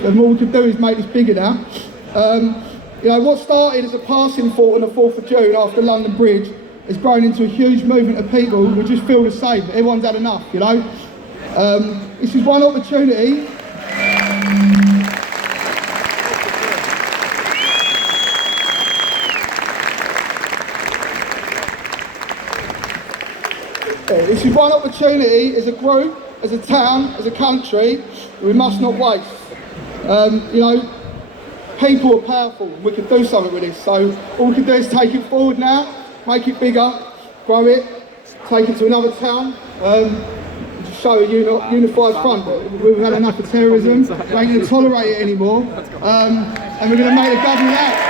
safe, and what we could do is make this bigger now. You know, what started as a passing thought on the 4th of June after London Bridge has grown into a huge movement of people who just feel the same. Everyone's had enough, you know. This is one opportunity. This is one opportunity as a group, as a town, as a country, we must not waste. You know, people are powerful, we can do something with this, so all we can do is take it forward now, make it bigger, grow it, take it to another town, just show a unified front. We've had enough of terrorism, we ain't going to tolerate it anymore, and we're going to make the government act.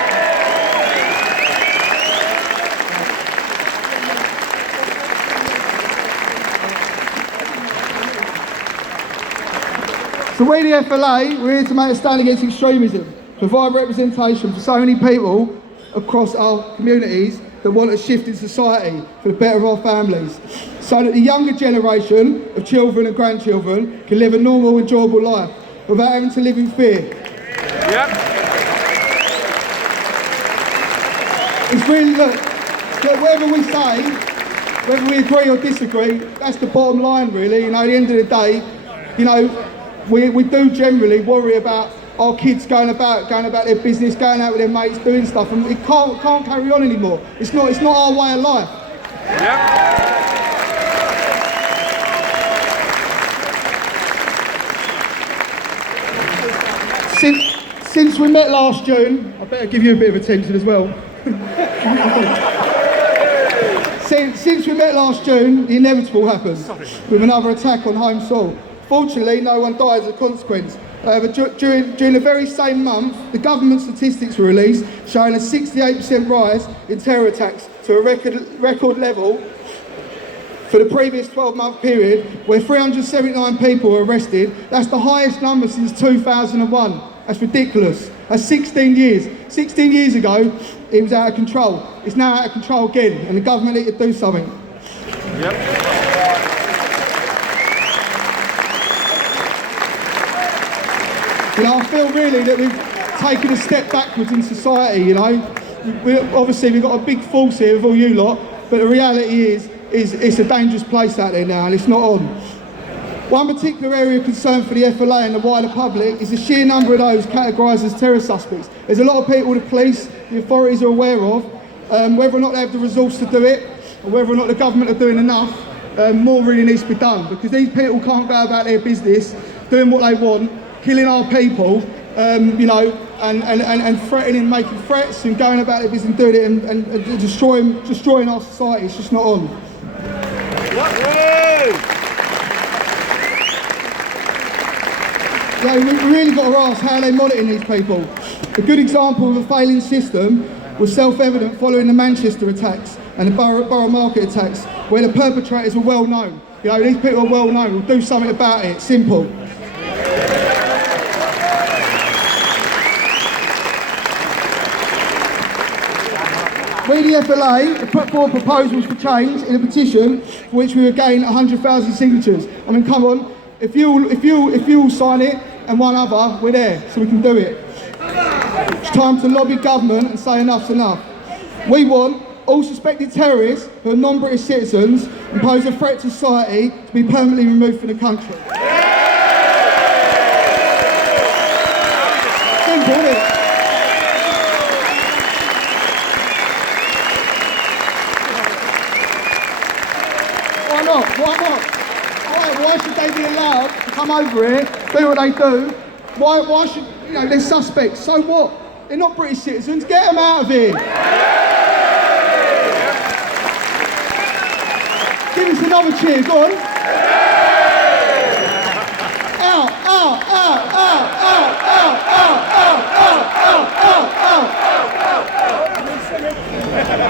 So we, the FLA, we're here to make a stand against extremism, provide representation for so many people across our communities that want a shift in society for the better of our families, so that the younger generation of children and grandchildren can live a normal, enjoyable life without having to live in fear. Yep. It's really, look, whatever we say, whether we agree or disagree, that's the bottom line really. You know, at the end of the day, you know, we do generally worry about our kids going about their business, going out with their mates, doing stuff, and it can't carry on anymore. It's not our way of life. Yep. Since we met last June, I better give you a bit of attention as well. Since we met last June, the inevitable happened with another attack on home soil. Fortunately, no one died as a consequence. However, during the very same month, the government statistics were released showing a 68% rise in terror attacks to a record level for the previous 12-month period, where 379 people were arrested. That's the highest number since 2001. That's ridiculous. That's 16 years. 16 years ago, it was out of control. It's now out of control again, and the government need to do something. Yep. You know, I feel really that we've taken a step backwards in society, you know. Obviously we've got a big force here with all you lot, but the reality is it's a dangerous place out there now, and it's not on. One particular area of concern for the FLA and the wider public is the sheer number of those categorised as terror suspects. There's a lot of people the police, the authorities are aware of, whether or not they have the resource to do it, or whether or not the government are doing enough, more really needs to be done, because these people can't go about their business doing what they want, killing our people, you know, and threatening, making threats and going about their business and doing it and destroying our society. It's just not on. Yeah, we really got to ask how they're monitoring these people. A good example of a failing system was self-evident following the Manchester attacks and the Borough Market attacks, where the perpetrators were well known. You know, these people are well known. We'll do something about it. Simple. We, the FLA, have put forward proposals for change in a petition for which we will gain 100,000 signatures. I mean, come on, if you all sign it and one other, we're there, so we can do it. It's time to lobby government and say enough's enough. We want all suspected terrorists who are non-British citizens and pose a threat to society to be permanently removed from the country. Simple, isn't it? Why not? Why not? Why should they be allowed to come over here, do what they do? Why should, you know, they're suspects, so what? They're not British citizens, get them out of here! Give us another cheer, go on! Out, out, out, out, out, out, out, out, out,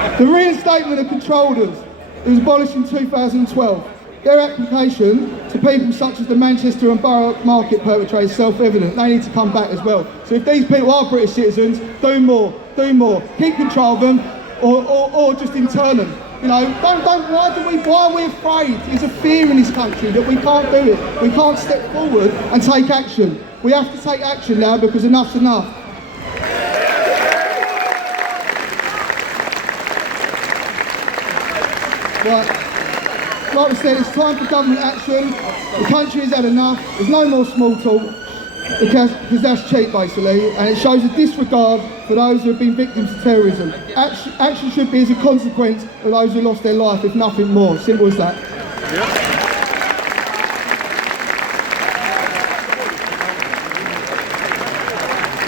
out! The reinstatement of control orders. It was abolished in 2012. Their application to people such as the Manchester and Borough Market perpetrators is self-evident. They need to come back as well. So if these people are British citizens, do more, keep control of them, or just intern them. You know, why are we afraid? There's a fear in this country that we can't do it. We can't step forward and take action. We have to take action now because enough's enough. Right. Like I said, it's time for government action. The country has had enough. There's no more small talk, because that's cheap basically, and it shows a disregard for those who have been victims of terrorism. Action should be as a consequence of those who lost their life, if nothing more. Simple as that. Yep.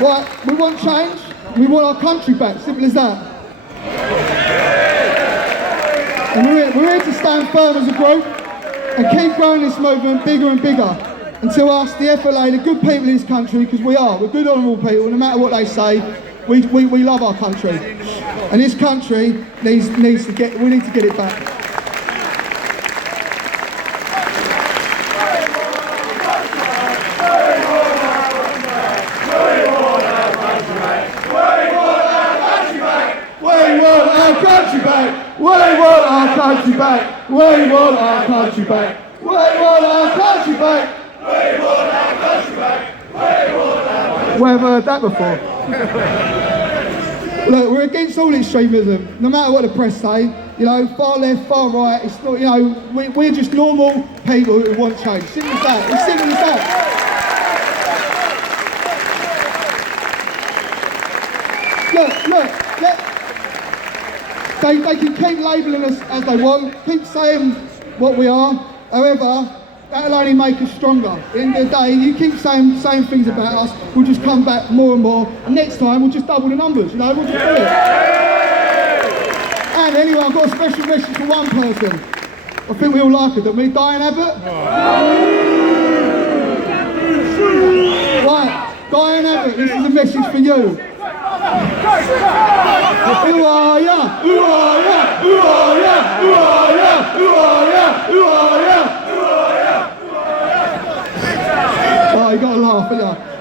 Right, we want change. We want our country back. Simple as that. And we're here to stand firm as a group and keep growing this movement bigger and bigger until us, the FLA, the good people in this country, because we're good honourable people, no matter what they say, we love our country. And this country we need to get it back. We want our country back. We want our country back. We want our country back. We want our country back. We want our country back. Where have I heard that before? Look, we're against all extremism, no matter what the press say. You know, far left, far right. It's not. You know, we're just normal people who want change. Simple as that. It's simple as that. Look. They can keep labelling us as they want, keep saying what we are. However, that'll only make us stronger. At the end of the day, you keep saying things about us, we'll just come back more and more. And next time, we'll just double the numbers, you know, we'll just do it. And anyway, I've got a special message for one person. I think we all like it, don't we? Diane Abbott? Right, Diane Abbott, this is a message for you. Who are ya? Who are ya? Who are ya? Who are ya? Who are ya? Who are ya? Who are ya? Oh, you got to laugh,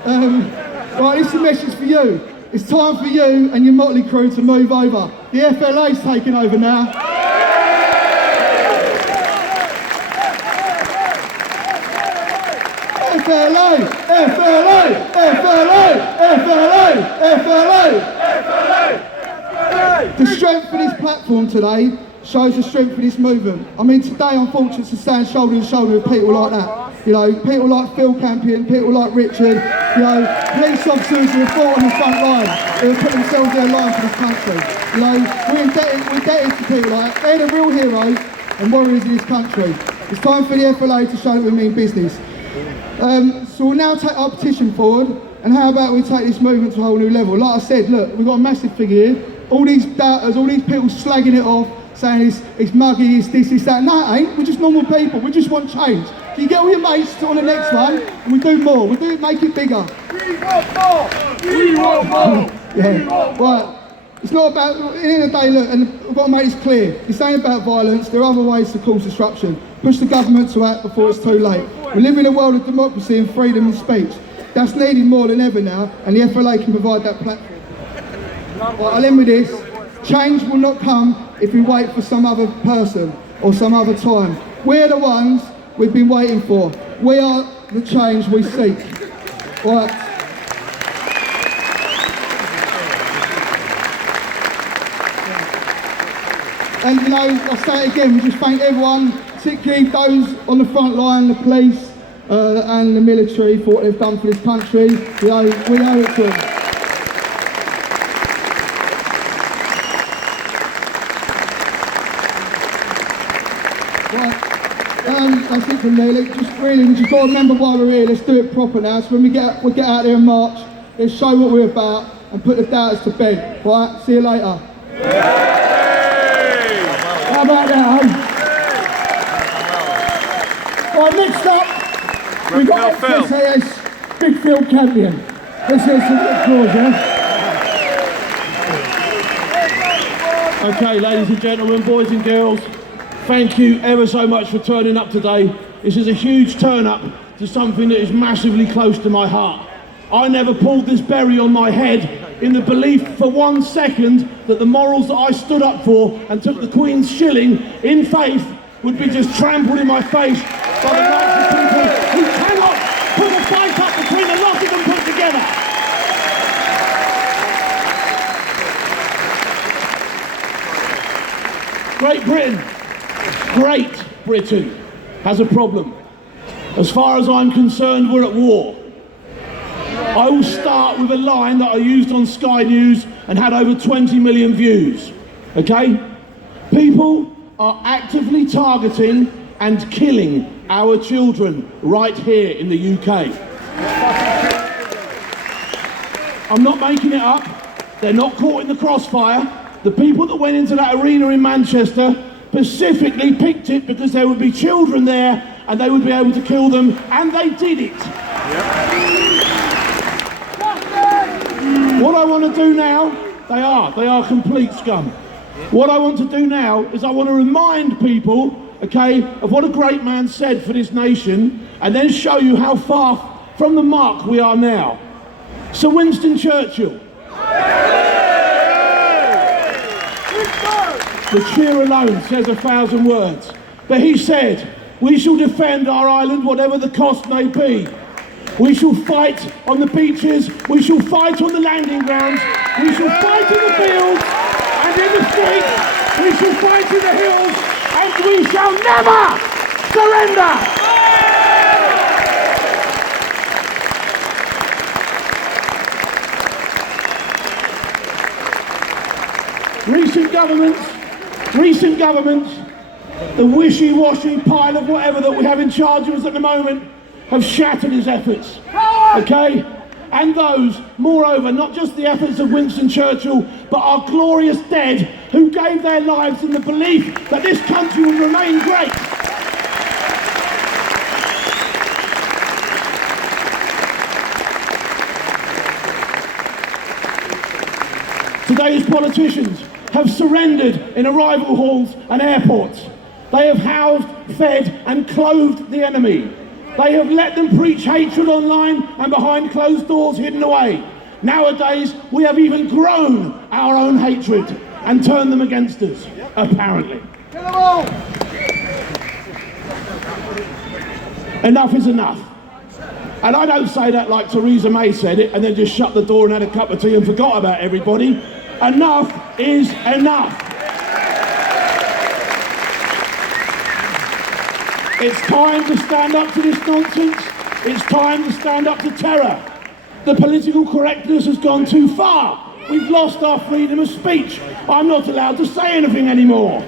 haven't you? Right, this is a message for you. It's time for you and your motley crew to move over. The FLA's taking over now. FLA! FLA! FLA! FLA! FLA! The strength of this platform today shows the strength of this movement. I mean, today I'm fortunate to stand shoulder to shoulder with people like that. You know, people like Phil Campion, people like Richard, you know, police officers who have fought on the front line, who have put themselves on their line for this country. You know, we're indebted to people like that. They're the real heroes and warriors in this country. It's time for the FLA to show that we mean business. So we'll now take our petition forward, and how about we take this movement to a whole new level? Like I said, look, we've got a massive figure here. All these doubters, all these people slagging it off, saying it's muggy, it's this, it's that. No, it ain't. We're just normal people. We just want change. So you get all your mates on the next one, and we do more. We do make it bigger. We want more. We want more. Yeah. We want more. Right. It's not about, at the end of the day, look, and we've got to make this clear. This ain't about violence. There are other ways to cause disruption. Push the government to act before it's too late. We live in a world of democracy and freedom of speech. That's needed more than ever now, and the FLA can provide that platform. Right, I'll end with this. Change will not come if we wait for some other person or some other time. We're the ones we've been waiting for. We are the change we seek. Right. And you know, I'll say it again, we just thank everyone, particularly those on the front line, the police and the military, for what they've done for this country. You know, we owe it to them. That's it from me. Just really, we just got to remember why we're here. Let's do it proper now. So when we get out there in March, let's show what we're about and put the doubters to bed. Right? See you later. Yay! How about that, Right, next up, we've got FLA's Big Phil Campion. Let's hear some applause, yeah? Okay, ladies and gentlemen, boys and girls, thank you ever so much for turning up today. This is a huge turn up to something that is massively close to my heart. I never pulled this berry on my head in the belief for 1 second that the morals that I stood up for and took the Queen's shilling in faith would be just trampled in my face by the rights of people who cannot put a fight up between the lot of Great Britain has a problem. As far as I'm concerned, we're at war. I will start with a line that I used on Sky News and had over 20 million views, okay? People are actively targeting and killing our children right here in the UK. I'm not making it up. They're not caught in the crossfire. The people that went into that arena in Manchester specifically picked it because there would be children there and they would be able to kill them, and they did it. What I want to do now, they are complete scum. What I want to do now is I want to remind people, okay, of what a great man said for this nation, and then show you how far from the mark we are now. Sir Winston Churchill. The cheer alone says 1,000 words. But he said, "We shall defend our island whatever the cost may be. We shall fight on the beaches, we shall fight on the landing grounds, we shall fight in the fields and in the streets, we shall fight in the hills, and we shall never surrender." Recent governments, the wishy-washy pile of whatever that we have in charge of us at the moment, have shattered his efforts, okay? And those, moreover, not just the efforts of Winston Churchill, but our glorious dead who gave their lives in the belief that this country would remain great. Today's politicians have surrendered in arrival halls and airports. They have housed, fed and clothed the enemy. They have let them preach hatred online and behind closed doors hidden away. Nowadays, we have even grown our own hatred and turned them against us, apparently. Enough is enough. And I don't say that like Theresa May said it and then just shut the door and had a cup of tea and forgot about everybody. Enough is enough. It's time to stand up to this nonsense. It's time to stand up to terror. The political correctness has gone too far. We've lost our freedom of speech. I'm not allowed to say anything anymore.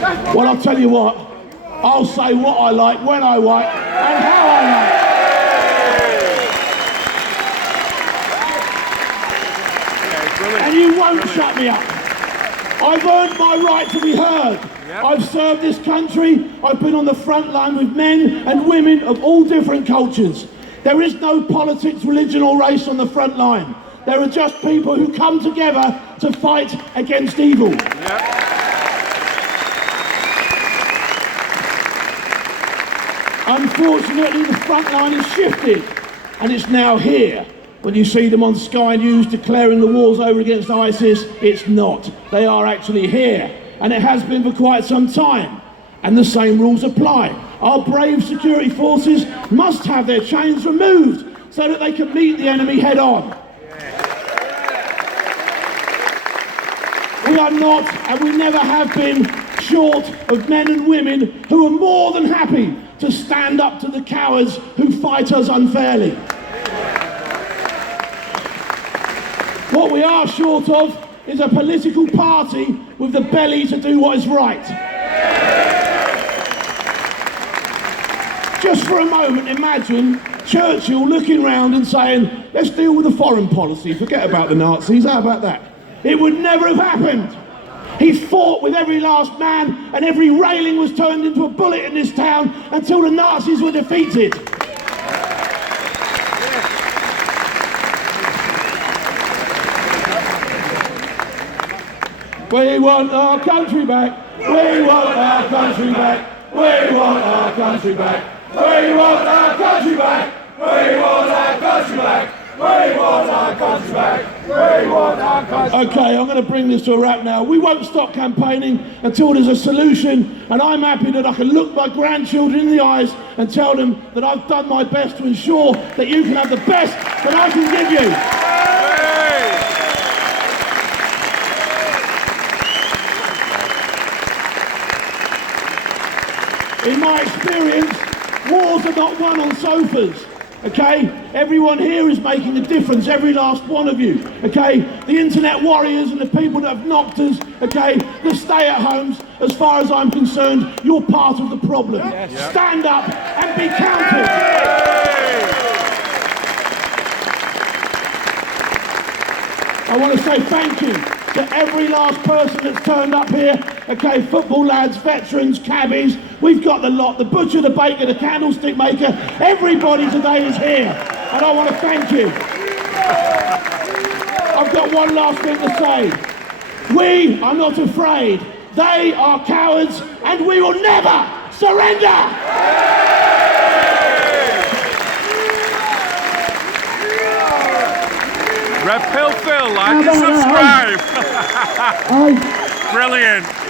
Well, I'll tell you what. I'll say what I like, when I like, and how I like. And you won't shut me up. I've earned my right to be heard. I've served this country. I've been on the front line with men and women of all different cultures. There is no politics, religion or race on the front line. There are just people who come together to fight against evil. Unfortunately, the front line has shifted and it's now here. When you see them on Sky News declaring the war's over against ISIS, it's not. They are actually here, and it has been for quite some time. And the same rules apply. Our brave security forces must have their chains removed so that they can meet the enemy head on. We are not, and we never have been, short of men and women who are more than happy to stand up to the cowards who fight us unfairly. What we are short of is a political party with the belly to do what is right. Just for a moment, imagine Churchill looking round and saying, let's deal with the foreign policy, forget about the Nazis, how about that? It would never have happened. He fought with every last man and every railing was turned into a bullet in this town until the Nazis were defeated. We want our country back. We want our country back. We want our country back. We want our country back. We want our country back. We want our country back. We want our country. Okay, I'm going to bring this to a wrap now. We won't stop campaigning until there's a solution, and I'm happy that I can look my grandchildren in the eyes and tell them that I've done my best to ensure that you can have the best that I can give you. experience, wars are not won on sofas. Okay, everyone here is making a difference, every last one of you. Okay, the internet warriors and the people that have knocked us. Okay, the stay-at-homes. As far as I'm concerned, you're part of the problem. Yes. Stand up and be counted. I want to say thank you to every last person that's turned up here. Okay, football lads, veterans, cabbies, we've got the lot, the butcher, the baker, the candlestick maker, everybody today is here, and I want to thank you. I've got one last thing to say. We are not afraid. They are cowards, and we will never surrender! Red Pill Phil, like and subscribe. Brilliant.